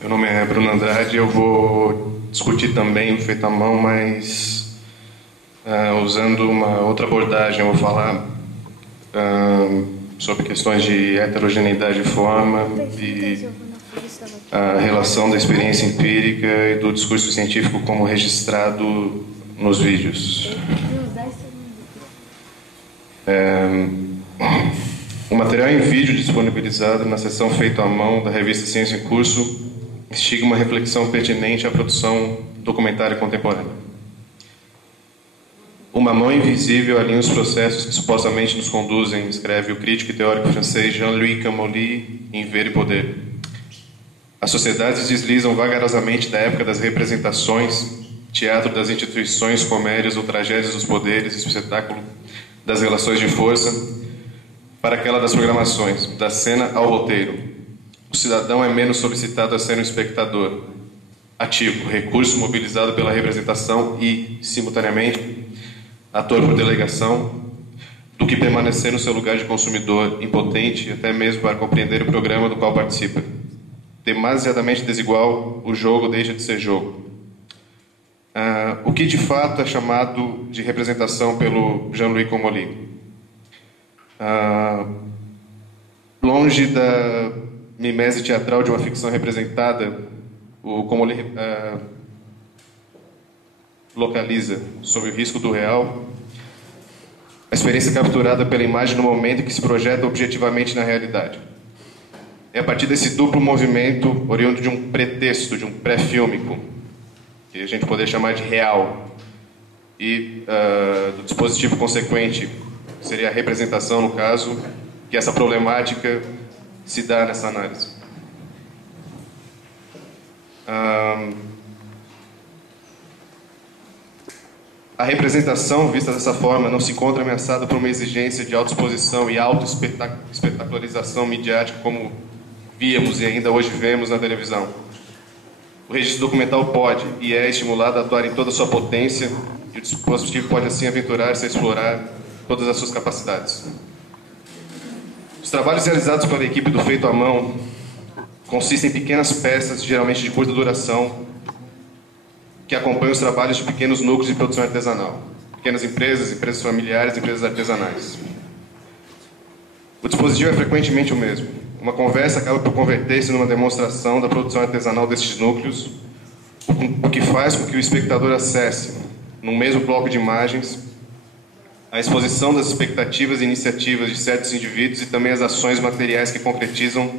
Meu nome é Bruno Andrade, eu vou discutir também o feito à mão, mas usando uma outra abordagem. Eu vou falar sobre questões de heterogeneidade de forma e a relação da experiência empírica e do discurso científico como registrado nos vídeos. O material em vídeo disponibilizado na seção Feito à Mão da revista Ciência em Curso instiga uma reflexão pertinente à produção documentária contemporânea. Uma mão invisível alinha os processos que supostamente nos conduzem, escreve o crítico e teórico francês Jean-Louis Camolli em Ver e Poder. As sociedades deslizam vagarosamente da época das representações, teatro das instituições, comédias ou tragédias dos poderes, espetáculo das relações de força, para aquela das programações, da cena ao roteiro. O cidadão é menos solicitado a ser um espectador ativo, recurso mobilizado pela representação e, simultaneamente, ator por delegação, do que permanecer no seu lugar de consumidor, impotente, até mesmo para compreender o programa do qual participa. Demasiadamente desigual, o jogo deixa de ser jogo. O que de fato é chamado de representação pelo Jean-Louis Camolli? Longe da mimese teatral de uma ficção representada, o Camolli localiza, sob o risco do real, a experiência capturada pela imagem no momento em que se projeta objetivamente na realidade. É a partir desse duplo movimento, oriundo de um pretexto, de um pré-fílmico, que a gente poderia chamar de real, e do dispositivo consequente, que seria a representação, no caso, que essa problemática se dá nessa análise. A representação, vista dessa forma, não se encontra ameaçada por uma exigência de autoexposição e auto-espetacularização midiática, como víamos e ainda hoje vemos na televisão. O registro documental pode e é estimulado a atuar em toda a sua potência, e o dispositivo pode assim aventurar-se a explorar todas as suas capacidades. Os trabalhos realizados pela equipe do Feito à Mão consistem em pequenas peças, geralmente de curta duração, que acompanham os trabalhos de pequenos núcleos de produção artesanal. Pequenas empresas, empresas familiares, empresas artesanais. O dispositivo é frequentemente o mesmo. Uma conversa acaba por converter-se numa demonstração da produção artesanal destes núcleos, o que faz com que o espectador acesse, no mesmo bloco de imagens, a exposição das expectativas e iniciativas de certos indivíduos e também as ações materiais que concretizam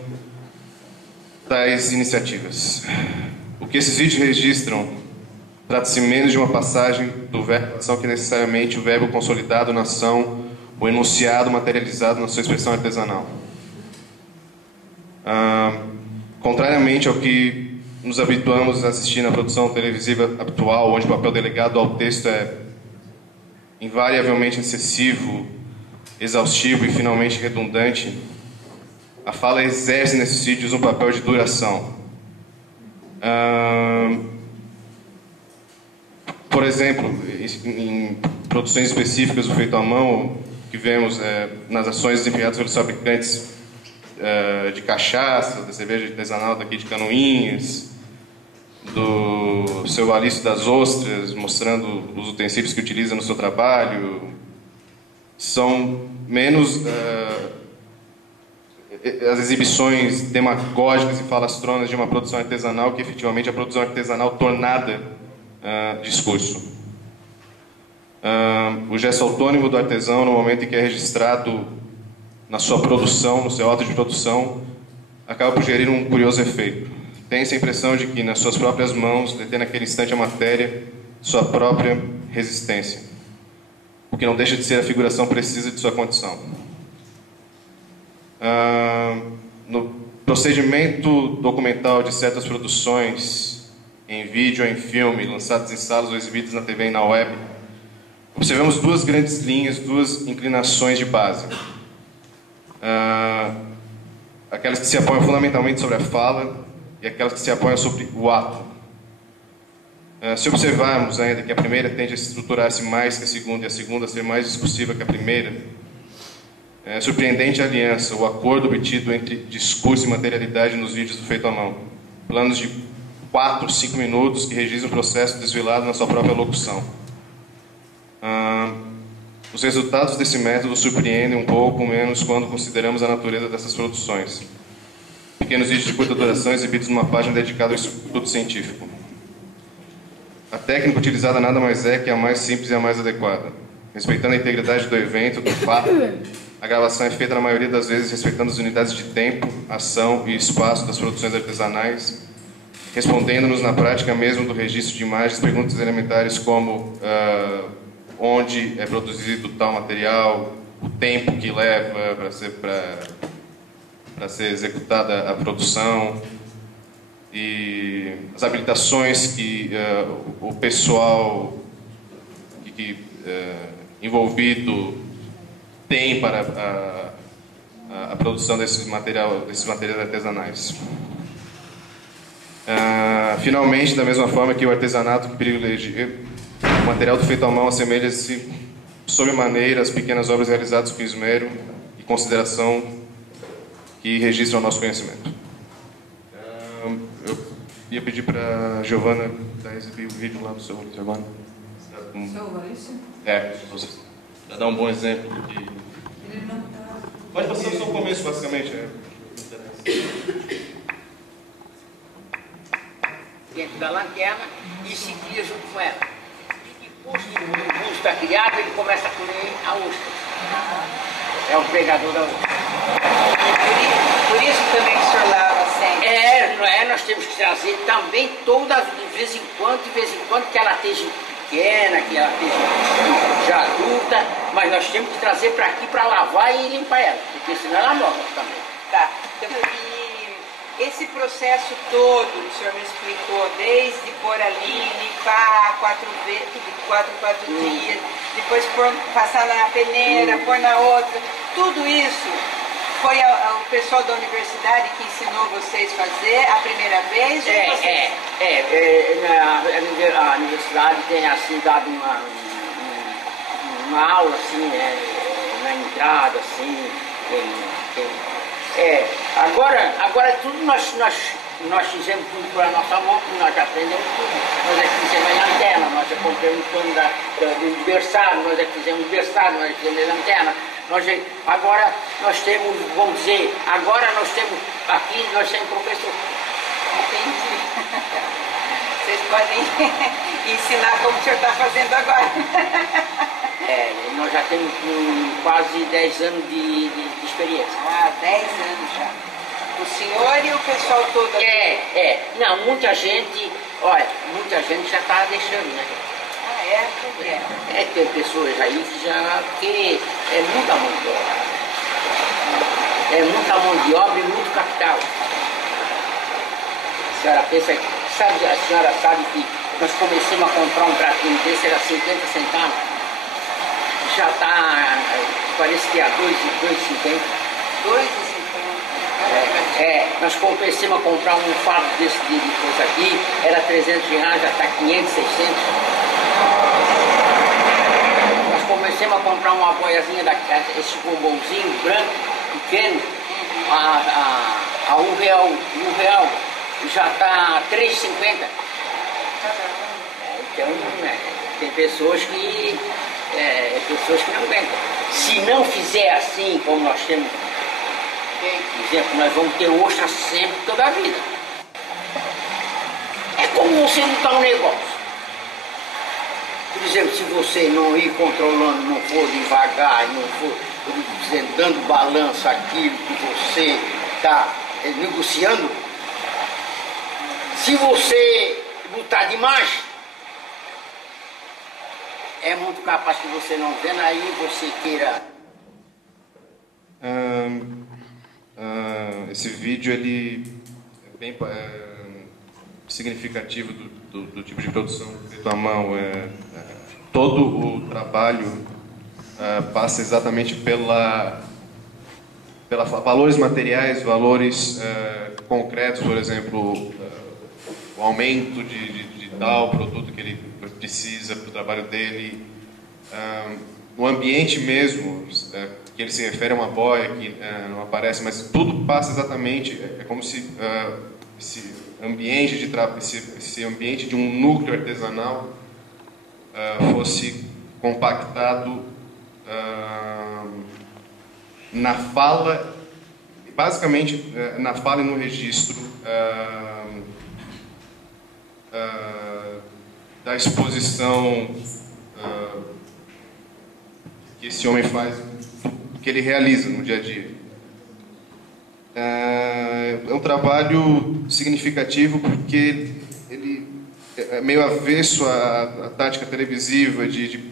tais iniciativas. O que esses vídeos registram trata-se menos de uma passagem do verbo ação que necessariamente o verbo consolidado na ação, o enunciado materializado na sua expressão artesanal. Contrariamente ao que nos habituamos a assistir na produção televisiva atual, onde o papel delegado ao texto é invariavelmente excessivo, exaustivo e finalmente redundante, a fala exerce nesses vídeos um papel de duração. Por exemplo, em produções específicas do Feito à Mão, que vemos nas ações desempenhadas pelos fabricantes de cachaça, da cerveja artesanal daqui de Canoinhas, do seu Alice das Ostras, mostrando os utensílios que utiliza no seu trabalho, são menos as exibições demagógicas e falastronas de uma produção artesanal que efetivamente a produção artesanal tornada discurso. O gesto autônomo do artesão, no momento em que é registrado na sua produção, no seu ato de produção, acaba por gerir um curioso efeito. Tem-se a impressão de que, nas suas próprias mãos, detém naquele instante a matéria, sua própria resistência, o que não deixa de ser a figuração precisa de sua condição. No procedimento documental de certas produções, em vídeo ou em filme, lançadas em salas ou exibidas na TV e na web, observamos duas grandes linhas, duas inclinações de base. Aquelas que se apoiam fundamentalmente sobre a fala e aquelas que se apoiam sobre o ato. Se observarmos ainda que a primeira tende a se estruturar-se mais que a segunda e a segunda a ser mais discursiva que a primeira, é surpreendente a aliança, o acordo obtido entre discurso e materialidade nos vídeos do Feito à Mão. planos de 4, 5 minutos que registram o processo desvelado na sua própria locução. Os resultados desse método surpreendem um pouco menos quando consideramos a natureza dessas produções. Pequenos vídeos de curta duração exibidos numa página dedicada ao estudo científico. A técnica utilizada nada mais é que a mais simples e a mais adequada. Respeitando a integridade do evento, do fato, a gravação é feita na maioria das vezes respeitando as unidades de tempo, ação e espaço das produções artesanais, respondendo-nos na prática mesmo do registro de imagens perguntas elementares como onde é produzido tal material, o tempo que leva para ser executada a produção e as habilitações que o pessoal envolvido tem para a produção desses materiais artesanais. Finalmente, da mesma forma que o artesanato que privilegia o material feito à mão assemelha-se sobremaneira às pequenas obras realizadas com esmero e consideração que registram o nosso conhecimento. Eu ia pedir para a Giovana exibir o vídeo lá do seu Giovana. Seu Maurício? Para dar um bom exemplo de... Ele não está... Pode passar só o começo, basicamente. Dentro da lanterna e se cria junto com ela. E depois que o busto está criado, ele começa a comer a ostra. É o pregador da ostra. Por isso também que o senhor lava sempre? Nós temos que trazer também de vez em quando, que ela esteja pequena, que ela esteja já adulta, mas nós temos que trazer para aqui para lavar e limpar ela, porque senão ela morre também. Tá. E esse processo todo, o senhor me explicou, desde pôr ali, limpar 4 dias, depois passar na peneira, pôr na outra, tudo isso foi o pessoal da universidade que ensinou vocês a fazer a primeira vez? A universidade tem assim dado uma aula assim, na entrada, assim, agora tudo nós fizemos tudo por a nossa mão, nós já aprendemos tudo. Nós é que fizemos a lanterna, nós já compramos o plano do aniversário, nós é que fizemos o aniversário, nós é que fizemos a lanterna. Agora nós temos, vamos dizer, aqui nós temos professor. Entendi. Vocês podem ensinar como o senhor está fazendo agora. Nós já temos quase 10 anos de experiência. 10 anos já. O senhor e o pessoal todo aqui? Não, muita gente já está deixando, né? Por quê? Tem pessoas aí que é muita mão de obra. É muita mão de obra e muito capital. A senhora pensa, a senhora sabe que nós começamos a comprar um pratinho desse, era 50 centavos. Já está, parece que é a 2,50. 2,50. Nós começamos a comprar um fardo desse de coisa aqui, era 300 reais, já está 500, 600. Nós começamos a comprar uma boiazinha esse bombonzinho branco, pequeno, a R$1, já está 3,50. Então, tem pessoas que não aguentam. Se não fizer assim, como nós temos, por exemplo, nós vamos ter ostra sempre, toda a vida. É como você lutar um negócio. Por exemplo, se você não ir controlando, não for devagar, não for dando balanço aquilo que você está negociando, se você lutar demais, é muito capaz que você não vendo, aí você queira... Esse vídeo ele é bem significativo do tipo de produção feito à mão. Todo o trabalho passa exatamente pela valores materiais, valores concretos, por exemplo, o aumento de tal produto que ele precisa para o trabalho dele, o ambiente mesmo, que ele se refere a uma boia que não aparece, mas tudo passa exatamente, é como se esse ambiente de um núcleo artesanal fosse compactado na fala, basicamente na fala e no registro da exposição que esse homem faz, que ele realiza no dia a dia. É um trabalho significativo porque ele é meio avesso à tática televisiva de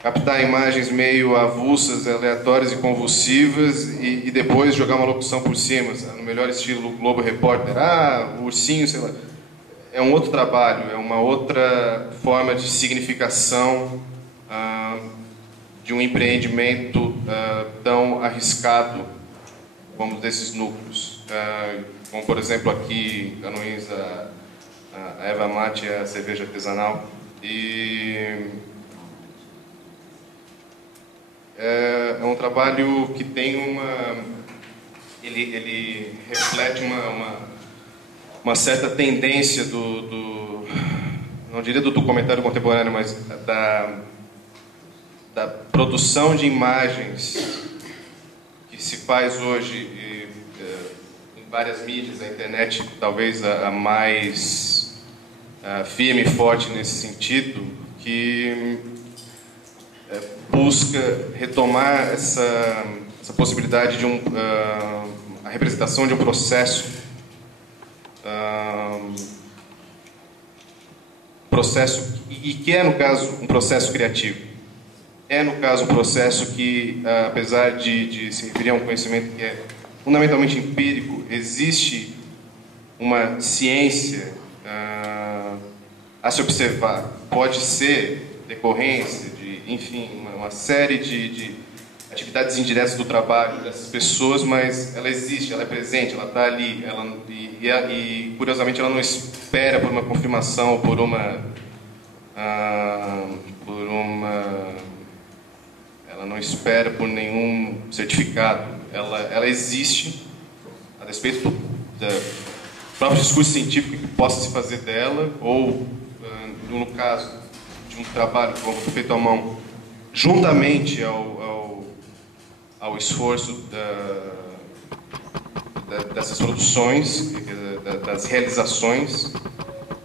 captar imagens meio avulsas, aleatórias e convulsivas e depois jogar uma locução por cima, sabe? No melhor estilo Globo Repórter. O ursinho, sei lá. É um outro trabalho, é uma outra forma de significação de um empreendimento tão arriscado como desses núcleos. Como, por exemplo, aqui, Canoinhas, a Eva Mate, a cerveja artesanal. E é um trabalho que tem ele reflete uma certa tendência não diria do documentário contemporâneo, mas da produção de imagens que se faz hoje em várias mídias. A internet talvez a mais firme e forte nesse sentido, que busca retomar essa possibilidade de a representação de um processo e que é, no caso, um processo criativo. É, no caso, um processo que, apesar de se referir a um conhecimento que é fundamentalmente empírico, existe uma ciência a se observar. Pode ser decorrência de, enfim, uma série de atividades indiretas do trabalho dessas pessoas, mas ela existe, ela é presente, ela está ali, e curiosamente ela não espera por uma confirmação, por ela não espera por nenhum certificado. Ela existe a despeito do próprio discurso científico que possa se fazer dela, ou no caso de um trabalho como feito à mão, juntamente ao esforço dessas produções, das realizações.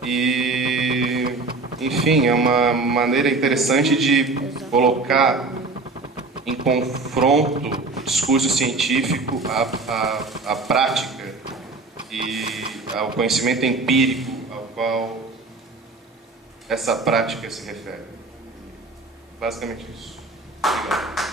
E, enfim, é uma maneira interessante de colocar em confronto o discurso científico à prática e ao conhecimento empírico ao qual essa prática se refere. Basicamente isso. Obrigado.